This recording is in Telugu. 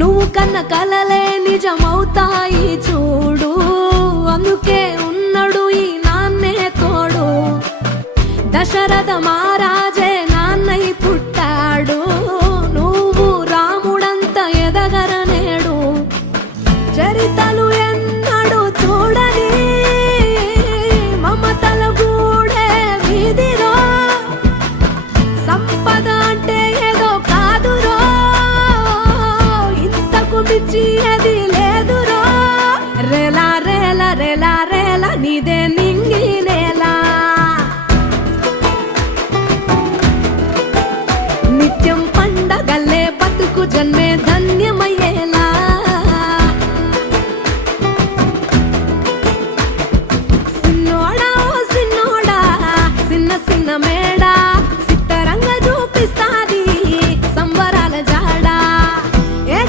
నువ్వు కన్న కలలే నిజమవుతాయి చూడు, అందుకే ఉన్నాడు ఈ నాన్నే తోడు. దశరథ మహారాజే నాన్నై పుట్టాడు, నువ్వు రాముడంత ఎదగరనేడు. చరితలు ఎన్నడు చూడని మమతల గూడే వీధిరో, సంపద అంటే ఏదో కాదురో, ఇంతకు మించి అది